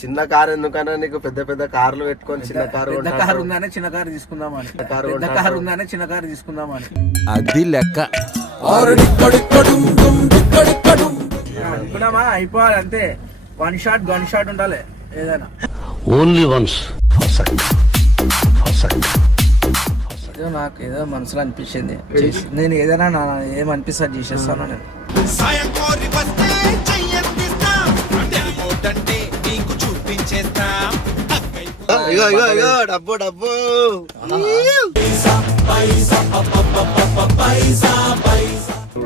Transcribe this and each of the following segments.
చిన్న కారు ఎందుకన్నా నీకు పెద్ద పెద్ద కార్లు పెట్టుకొని చిన్న కారు పెద్ద కారు ఉందనే చిన్న కారు తీసుకుందామని, పెద్ద కారు ఉందనే చిన్న కారు తీసుకుందామని అది లెక్క. అనుకున్నామా అయిపోవాలి అంతే. వన్ షాట్ ఉండాలి ఏదైనా. Only once. ఏదో నాకు ఏదో మనసులో అనిపించింది, నేను ఏదైనా ఏమనిపిస్తుంది చేసేస్తాను నేను. డబ్బు డబ్బు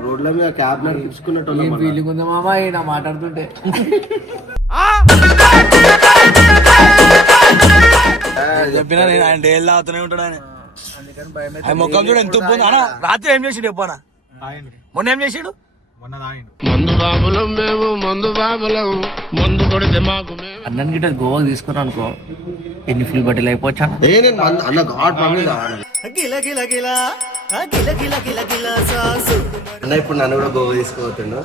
రోడ్ల మీద క్యాబ్ నడుచుకున్నట్టు ఫీలింగ్ ఉంది మామా ఈయన మాట్లాడుతుంటే. చెప్పినా నేను ఆయన డేల్ తాగుతూనే ఉంటాడు ఆయన. అందుకని భయం ఆయన ముఖం చూడు ఎంత ఉప్పు ఉందో. అన్న రాత్రి ఏం చేసిండు చెప్పనా? మొన్న ఏం చేసిండు? మందు బాబులం మేము, మందు బాబులం, మందు కొడితే మాకు అన్నన్ గిట్ట గోవా తీసుకున్నాను అనుకో, ఎన్ని ఫుల్ బట్టలు అయిపోవచ్చా అన్న ఘాట్ అన్న. ఇప్పుడు నన్ను కూడా గోవా తీసుకోబోతుండు.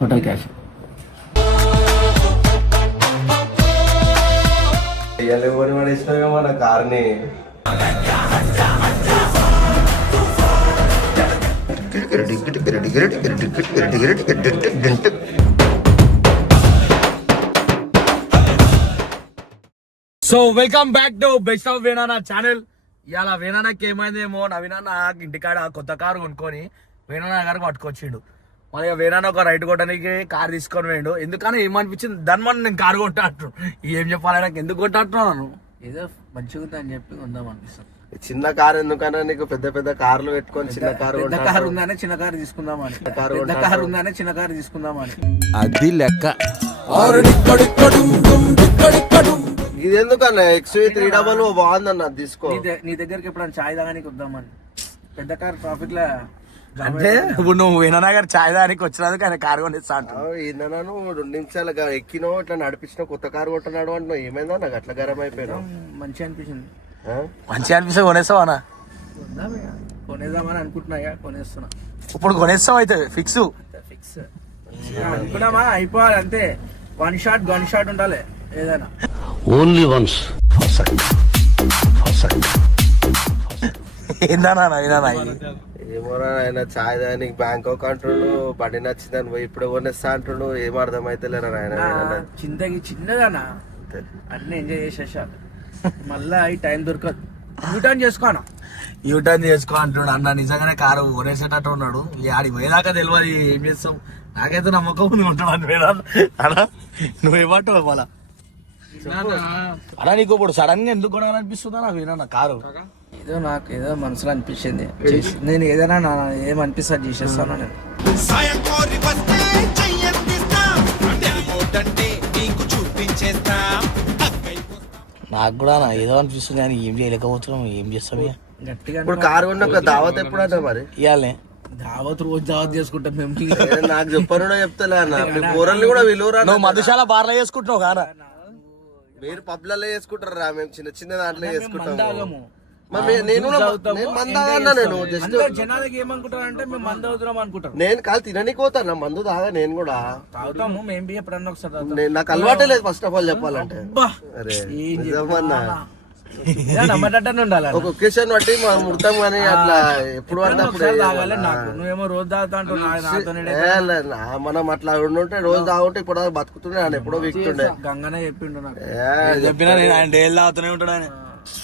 Total cash. పడేసినామో మన కార్ని. So welcome back to best of Venana channel. ఇవాళ వేనానాకి ఏమైందేమో, నవీనాన్న ఇంటికాడ కొత్త కారు కొనుక్కొని వేనానా గారికి పట్టుకొచ్చిండు. మరి వేనాన్న ఒక రైట్ కొట్టడానికి కారు తీసుకొని పోయిండు. ఎందుకని ఏమనిపించింది దాని మనం నేను కారు కొంటా అంటున్నాను. ఏం చెప్పాలి నాకు, ఎందుకు కొంటా అంటున్నాను? ఏదో మంచిగా అని చెప్పి కొందాం అనిపిస్తుంది. చిన్న కారు ఎందుకన్నా నీకు పెద్ద పెద్ద కార్లు పెట్టుకొని చిన్న కారు పెద్ద కారు ఉందనే చిన్న కారు తీసుకుందామని, పెద్ద కారు ఉందనే చిన్న కారు తీసుకుందామని. అది లెక్క. ఇది ఎందుకన్నా XV300 బాగుందన్న తీసుకో. నీ దగ్గరికి ఎప్పుడైనా చాయ్ తాగానికి వద్దామని. పెద్ద కారు ట్రాఫిక్ లో అంటే ఇప్పుడు నువ్వు వేనానా గారు ఛాయ్ దానికి వచ్చినందుకు ఆయన కారు కొనిస్తా అంటావు. ఈయనను 2 నిమిషాలు ఎక్కినో ఇట్లా నడిపించిన కొత్త కారు కొంటున్నాడు అంటున్నావు. ఏమైందా నాకు అట్లా గరం అయిపోయినా? మంచిగా అనిపించింది. మంచిగా అనిపిస్తే కొనేస్తావు అన్న? కొనేద్దామని అనుకుంటున్నా, కొనేస్తున్నా. ఇప్పుడు కొనేస్తావు అయితే ఫిక్స్. అనుకున్నామా అయిపోవాలి అంతే. వన్ షాట్ ఉండాలి ఏదైనా. Only once. ఏందన్నా ఏమోరా ఆయన చాయ్ దానికి బ్యాంకాక్ అంటుండు, బండి నచ్చిందని పోయి ఇప్పుడు కొనేస్తా అంటుండు. ఏం అర్థం అయితే లేరా ఆయన. చిన్నదనా అన్ని ఎంజాయ్ చేసేసాను. మళ్ళా ఈ టైం దొరకదు. యూటర్న్ చేసుకోనా, యూటర్న్ చేసుకో అంటున్నాడు అన్న. నిజంగానే కారు కొనేసేటట్టు ఉన్నాడు. ఆడి పోయేదాకా తెలియదు ఏం చేస్తాం. నాకైతే నమ్మకం ఉంది ఉంటున్నాను అలా. నువ్వేమంటావు మళ్ళా అలా? నీకు ఇప్పుడు సడన్ గా ఎందుకు కొనాలనిపిస్తుందా నాకు వినా కారు? ఏదో నాకు ఏదో మనసులో అనిపించింది, నేను ఏదైనా ఏమనిపిస్తుంది చేసేస్తాను నేను. నాకు కూడా ఏదో అనిపిస్తుంది కానీ ఏం చేయలేకపోతున్నాం. ఏం చేస్తాం గట్టిగా. ఇప్పుడు కారు కొన్నాక దావత్ ఎప్పుడైనా మరి ఇవ్వాలి. రోజు దావత్ చేసుకుంటాం మేము. నాకు చెప్పను చెప్తలే అన్న. మీ కూరల్ని కూడా విలువరా. నువ్వు మధుశాల బార్లో చేసుకుంటున్నావు కానా? మీరు పబ్లలో చేసుకుంటారా, మేము చిన్న చిన్న దాంట్లో చేసుకుంటాము. జనాలకి ఏమనుకుంటారు అంటే మేము మందు అవుతున్నాం అనుకుంటారు. నేను కాదు తిననీకి పోతాను మందు తాగా. నేను కూడా తాగుతాము, మేము బి ఎప్పుడన్నా ఒకసారి. నాకు అలవాటే లేదు ఫస్ట్ ఆఫ్ ఆల్ చెప్పాలంటే. ఒక ఒకేషన్ బట్టి మనం ముడతాం కానీ అట్లా ఎప్పుడు పడితే నువ్వేమో రోజు తాగుతా మనం అట్లా ఉండుంటే రోజు తాగుంటే ఇప్పుడు బతుకుతుండే ఆయన ఎప్పుడో వీక్తుండే. గంగనే చెప్పిండు నాకు. చెప్పినా నేను ఆయన డేల్ తాగుతూనే ఉంటాడు ఆయన.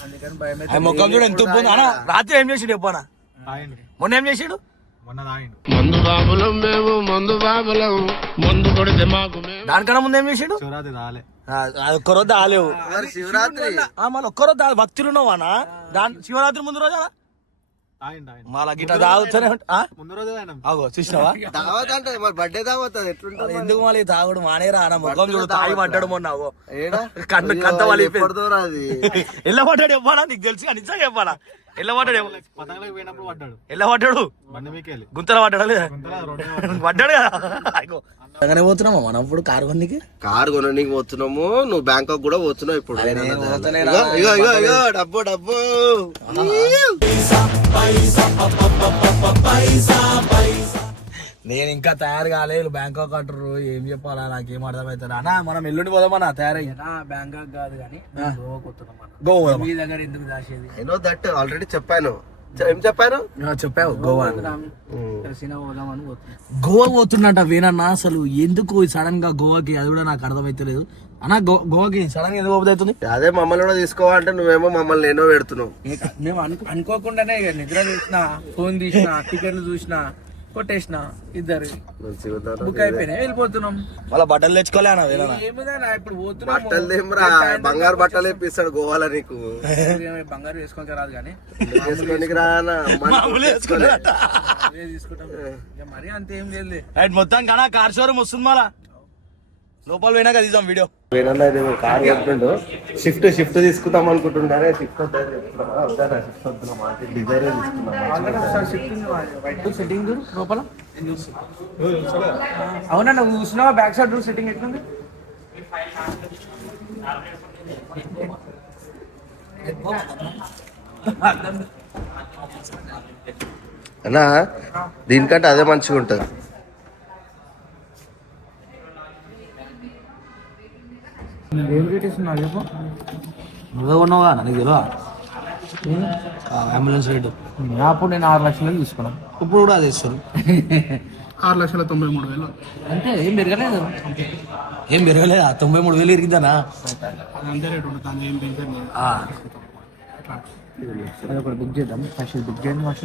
అందుకని భయం. ఆయన ముఖం చూడు ఎంత ఉప్పు ఉందో. అన్న రాత్రి ఏం చేసిండు చెప్పనా? మొన్న ఏం చేసిండు? మందు బాబులం మేము, మందు బాబులం, మందు కొడితే మాకు దానికన్నా ముందు ఏం చేసిండు? ఒక్కరోజు తాగలేవు. శివరాత్రి మళ్ళీ ఒక్కరోజు తాగు. భక్తులు ఉన్నావు అన్న. శివరాత్రి ముందు రోజు మళ్ళా గిట్ట తాగుతూనే అగో చూసినావా? బర్త్డే దావత్ ఎట్లుంటది? ఎందుకు మళ్ళీ తాగుడు మానేరా అన్న. ముఖం చూడు తాగి పడ్డాడు మొన్న. అగో కంట ఎల్ల పడ్డాడు చెప్పాలా? నీకు తెలుసు నిజంగా చెప్పాలా? ఎల్ల పడ్డాడు ఎల్ల పడ్డాడు గుంతల పడ్డాడు లేదా? పడ్డాడు కదా. అలాగనే పోతున్నామా మనం ఇప్పుడు కారు కొనికి? కారు కొనడానికి పోతున్నాము. నువ్వు బ్యాంకాక్ కూడా పోతున్నావు ఇప్పుడు. డబ్బు డబ్బు నేను ఇంకా తయారు కాలేదు, బ్యాంకాక్ అంటారు, ఏం చెప్పాలా నాకేం అర్థమవుతుంది అన్న. మనం ఎల్లుండి పోదామన్నా తయారయ్యి. బ్యాంకాక్ కాదు కానీ గోవా పోతున్నాం అన్న. గోవా మీ దగ్గర ఎందుకు దాచేది? ఐ నో దట్ ఆల్రెడీ చెప్పాను. ఏం చెప్పాను? చెప్పావు గోవా కలిసినా పోదామని పోతున్నాం. గోవా పోతున్నట్ట వేనన్నా. అసలు ఎందుకు సడన్ గా గోవాకి, అది కూడా నాకు అర్థమైతలేదు అన్న. గోవాకి సడన్ గా ఎందుకు అవుతుంది? అదే మమ్మల్ని కూడా తీసుకోవాలంటే నువ్వేమో మమ్మల్ని ఎన్నో పెడుతున్నావు. మేము అనుకోకుండానే ఇక నిద్ర చూసిన, ఫోన్ తీసిన, టికెట్లు చూసిన, కొట్టేసిన, ఇద్దరు బుక్ అయిపోయినాయి, వెళ్ళిపోతున్నాం. మళ్ళీ బట్టలు తెచ్చుకోలే అన్న వేనన్నా. ఏమిదా ఇప్పుడు పోతున్నాం. బట్టలు ఏమరా బంగారు బట్టలు వేపిస్తాడు గోవాలో నీకు. బంగారు వేసుకోక రాదు కానీ వేసుకోనికి రానా అదే తీసుకుంటాం. ఇక మరీ అంత ఏం లేదు. రైట్, మొత్తం కన్నా కార్ షోరూమ్ వస్తుంది మళ్ళా. లోపల పోయినాక తీద్దాం వీడియో. కార్ చెప్తుండు షిఫ్ట్ తీసుకుందాం అనుకుంటుంటారే. షిఫ్ట్ సెట్టింగ్ లోపల అవునా? నువ్వు చూసినావా బ్యాక్ సైడ్ సెట్టింగ్ ఎట్లుంది? అన్నా దీనికంటే అదే మంచిగా ఉంటుంది. ఏం రేట్ ఇస్తున్నా చెప్పు. నువ్వే కొన్నావా నీకు తెలియదా అంబులెన్స్ రేటు? అప్పుడు నేను 6 లక్షలు తీసుకున్నాను. ఇప్పుడు కూడా అది ఇస్తారు. 6,93,000. అంతే, ఏం పెరగలేదు. ఏం పెరగలేదా? 93,000 ఇరిగిద్దానా? అంతే రేటు ఉంటుంది, దాని ఏం పెంచారు. అది ఒకటి బుక్ చేద్దాం. ఫస్ట్ బుక్ చేయండి. ఫస్ట్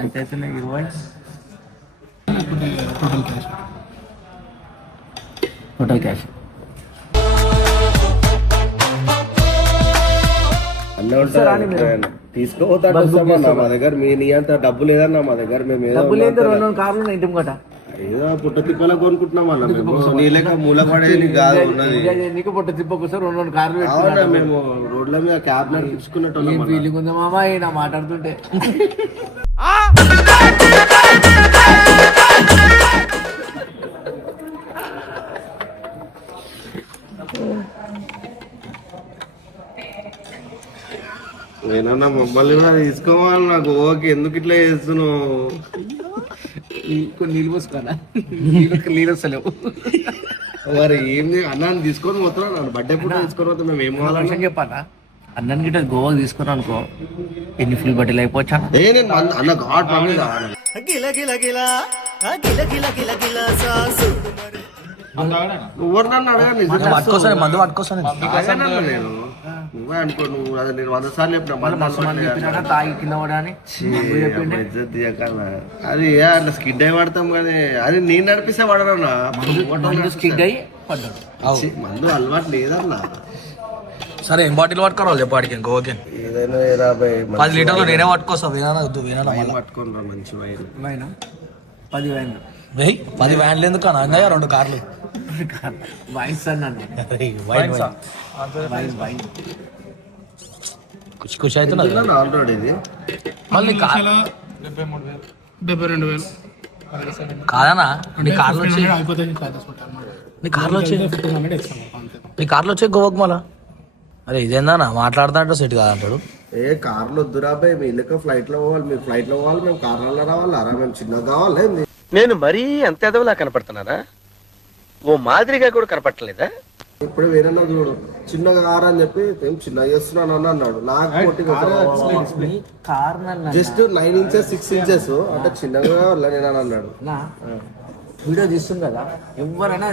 ఎంత అవుతున్నాయి? 20 టోటల్ క్యాష్. టోటల్ క్యాష్ తీసుకోపోతాడు మా దగ్గర. మీ నీ అంత డబ్బు లేదన్నా మా దగ్గర. మేము డబ్బు లేదు. 2 కార్లు ఇంటి కట్ట ఏదో పుట్ట తిప్పలా కొనుక్కుంటున్నాం అన్న. మేము నీ లెక్క మూల పడేది కాదు ఉన్నది. నీకు పొట్ట తిప్పకు సార్. 2 కార్లు అవునా? మేము రోడ్ల మీద క్యాబ్ నడిపించుకున్నట్టు ఫీలింగ్ ఉంది మామా నా మాట్లాడుతుంటే. నేనన్నా మమ్మల్ని కూడా తీసుకోవాలి. నాకు ఓకే, ఎందుకు ఇట్లా చేస్తున్నావు? కొన్ని నీళ్ళు పోసుకోవాలా? నీళ్ళు వస్తలేవు. మరి ఏంది అన్నాన్ని తీసుకొని పోతున్నావు? నన్ను బర్త్డే పూట తీసుకొని పోతే మేము ఏం కావాలని చెప్పాలా? అన్నని గిట్ట గోవా తీసుకున్నా అనుకో, ఎన్ని ఫుల్ బట్టలు అయిపోవచ్చా? నేను అన్న ఘాట్ మమ్మీ కావాలి. ఎవరు నన్ను అడగండి. మందు పట్టుకోసాను నేను నువ్వే అనుకో. నువ్వు అదే నేను 100 సార్లు చెప్పిన తాగి కింద పడని అది అట్లా స్కిడ్ అయి పడతాం కానీ అది నేను నడిపిస్తే పడరన్నా. స్కిడ్ అయ్యి పడ్డాడు. మందు అలవాటు లేదన్నా. సరే ఏం బాటిల్ పట్టుకోవాలి చెప్పాడికి గోవాకి? ఏదైనా 50 లీటర్లు నేనే పట్టుకోస్తా. వేనా పట్టుకుంటా మంచి వైన్. 10 వ్యాన్లు. 10 వ్యాన్లు ఎందుకు అన్న? అన్నయ్య 2 కార్లు. వైన్స్ అన్నాను. ఖుషి అవుతున్నది ఆల్రెడీ. ఇది మళ్ళీ 73,000. కాదనా? నీ కార్లు వచ్చి అయిపోతుంది. నీ కార్లు వచ్చే గోవాకు మళ్ళా? అరే ఇదేందా మాట్లాడుతా సెట్ కాదంటాడు. ఏ కార్లు వద్దురా బాయ్, మీ ఇళ్ళకి ఫ్లైట్ లో పోవాలి. మీరు ఫ్లైట్ లో పోవాలి, మేము కార్లలో రావాలా? మేము చిన్నగా కావాలి. నేను మరీ అంత ఎదవలా కనపడుతున్నానా? ఓ మాదిరిగా కూడా కనపడలేదా? ఇప్పుడు వేరే చూడు చిన్నగా కారు అని చెప్పి ఏం చిన్నగా చేస్తున్నాను అని అన్నాడు. నాకు జస్ట్ 9 inches 6 inches అంటే చిన్నగా నేను అని అన్నాడు. వీడియో తీస్తుంది కదా, ఎవరైనా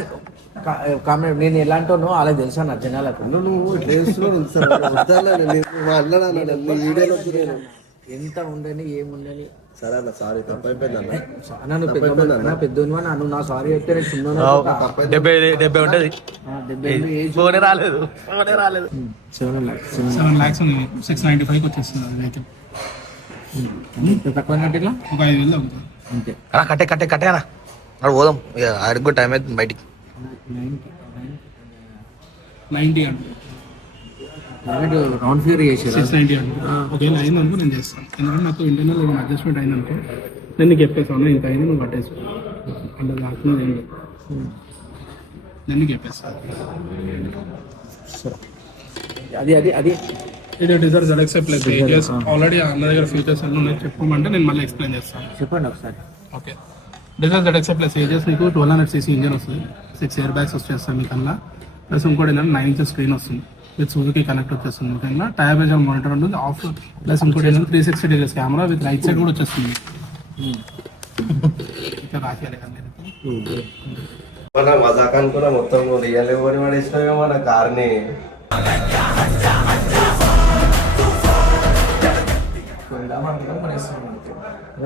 కామెంట్ నేను ఎలాంటోనో అలా తెలుసా నా జనాలకు. నువ్వు ఎంత ఉండని ఏముండని. సరే అన్న, సారీ తప్పైపోయింది అన్న. నన్ను పెద్దోని నన్ను నా సారీ చెప్తే నేను చిన్న 70 ఉంటది. 70 రాలేదు. 7 lakhs ఉంది. 695 వచ్చేస్తుంది అదైతే. తక్కువ ఇట్లా ఒక 5,000 అవుతుంది అంతే. కట్టే అన్న అక్కడ పోదాం. ఇక ఆడికి కూడా టైం అవుతుంది బయటికి. 90 అండి. రౌండ్ ఫిగర్ చేసి 690 అండి. ఒకవేళ అయిందనుకో నేను చేస్తాను. ఎందుకంటే నాకు ఇంటర్నల్ ఏమైనా అడ్జస్ట్మెంట్ అయిందనుకో నేను నీకు చెప్పేస్తాను. ఇంత అయింది నువ్వు కట్టేసుకో. అంటే కాకుండా ఏం లేదు, నేను నీకు చెప్పేస్తాను. అది అది అది ఇది Dzire ZXF plus AGS already అన్న దగ్గర ఫీచర్స్ అన్నీ ఉన్నాయి చెప్పమంటే నేను మళ్ళీ ఎక్స్ప్లెయిన్ చేస్తాను. చెప్పండి ఒకసారి. Okay, Dzire ZXF plus AGS నీకు 1200cc ఇంజిన్ వస్తుంది, 6 ఎయిర్ బ్యాగ్స్ వచ్చేస్తాయి మీకు అలా. ప్లస్ ఇంకోటి ఏంటంటే 9 inches స్క్రీన్ వస్తుంది విత్ సుజుకి కనెక్ట్ వచ్చేస్తుంది మీకు అలా. టైర్ ప్రెషర్ మానిటర్ ఉంటుంది ఆఫ్. ప్లస్ ఇంకోటి ఏంటంటే 360 degrees camera with right side కూడా వచ్చేస్తుంది. ఇక్కడ రాసేయాలి కదా మన మజాక్ అనుకున్నా మొత్తం రియల్ ఎవరి పడేసినావు మన కార్ని.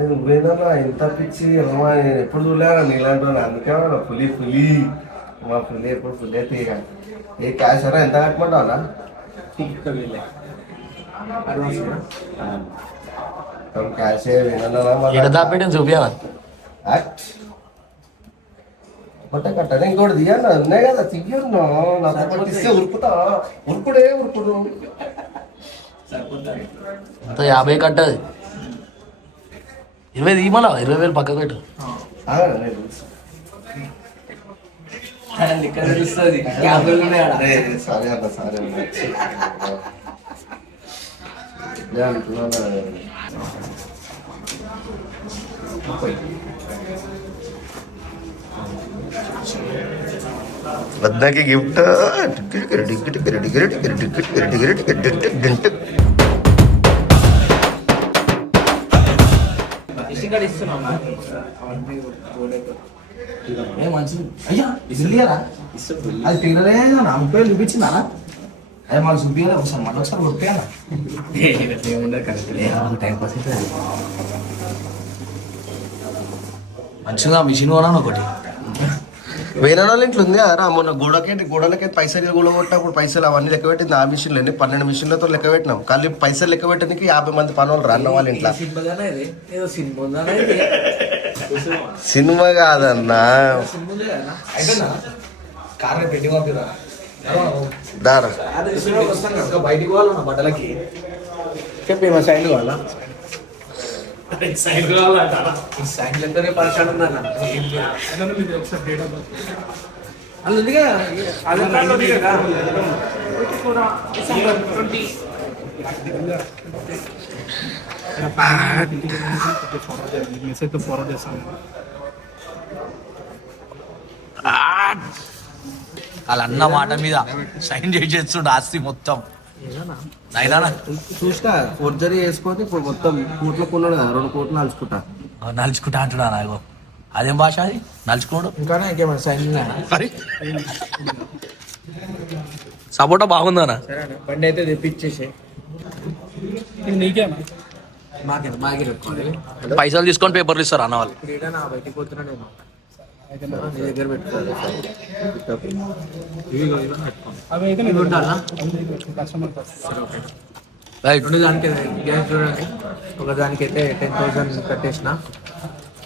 నువ్వేదన్నా ఎంత పిచ్చి అమ్మా, నేను ఎప్పుడు చూడలేనా నీలాంటి అందుకే పులి మా పులి ఎప్పుడు పులి అయితే ఏ క్యాష్ అన్నా ఎంత కట్టమంటావా? క్యాష్ చూపియాలా బట్ట కట్టాలి ఇంకోటి తీయాలి ఉన్నాయి కదా తీయను నాతో పట్టిస్తే ఉరుకుతా ఉరుకుడే ఉరుకుడు 50 కట్టది 20 తీయమలా 20,000 పక్కకు పెట్టు. సరే అన్న సరే అంటున్నా. వద్దకి గిఫ్ట్ మంచిది అయ్యా ఇసులియరా అది తినలే 40,000 చూపించిందా? అదే మాకు చూపించాలి ఒకసారి మళ్ళీ ఒకసారి కొట్టేయాలా టైం పాస్ అయితే మంచిగా మిషన్ కొనాను ఒకటి. వేరే వాళ్ళ ఇంట్లో ఉంది కదా మొన్న గోడలకి పైసలు కొట్టప్పుడు పైసలు అవన్నీ లెక్క పెట్టింది. ఆ మిషన్లు 12 మిషన్లతో లెక్క పెట్టినాం. కానీ పైసలు లెక్క పెట్టడానికి 50 మంది పని వాళ్ళు రన్న వాళ్ళ ఇంట్లో. సినిమా కాదన్నా దారా బయటికి పోవాలన్నా బట్టలకి చెప్పి మా సైడ్ కావాలా? సైడ్ ఎంతనే పరిచయం ఉందన్న మీరు ఒకసారి డేట్ ఆఫ్ బర్త్ అందుకే మెసేజ్ ఫార్వర్డ్ చేస్తాను. వాళ్ళ అన్న మాట మీద సైన్ చేస్తుండే ఆస్తి మొత్తం చూసినా ఫోర్జరీ వేసుకొని ఇప్పుడు మొత్తం కోట్లు కొన్నాడు కదా 2 కోట్లు నలుచుకుంటా నలుచుకుంటా అంటున్నా నాకు. అదేం భాష అది నలుచుకోడు? ఇంకా ఇంకేమైనా సైన్ సపోటా బాగుందనా? సరే బండి అయితే తెప్పించేసే. నీకేనా మాకి పెట్టుకోండి. పైసలు తీసుకొని పేపర్లు ఇస్తారు అన్న వాళ్ళు. నా బయటికి పోతున్నా నేను నీ దగ్గర పెట్టుకోవాలి. అవి అయితే నేను కస్టమర్ రైట్. 2 దానికి గ్యాస్ చూడండి. ఒక దానికైతే 10,000 కట్టేసిన,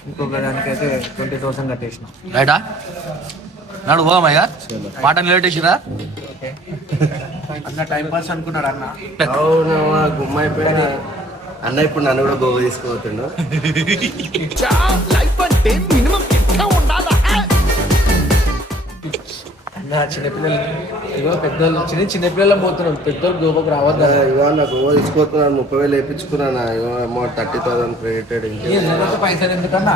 ఇంకొక దానికైతే 20,000 కట్టేసిన. రైటా నాడు పోమయ్య పాటను లేట్ వేసిరా. అన్న టైం పాస్ అనుకున్నాడు అన్న. అవునమ్మా గుమ్మ అయిపోయినా అన్న ఇప్పుడు నన్ను కూడా గోవా తీసుకుపోతుండు. అన్న చిన్నపిల్లలు ఇగో పెద్దోళ్ళు చిన్నపిల్లలు పోతున్నాం, పెద్దోళ్ళు గోవాకు రావద్దా? ఇవాళ గోవా తీసుకుపోతున్నాను 30,000 వేయించుకున్నాను. Amount 30,000 credited. పైసలు ఎందుకన్నా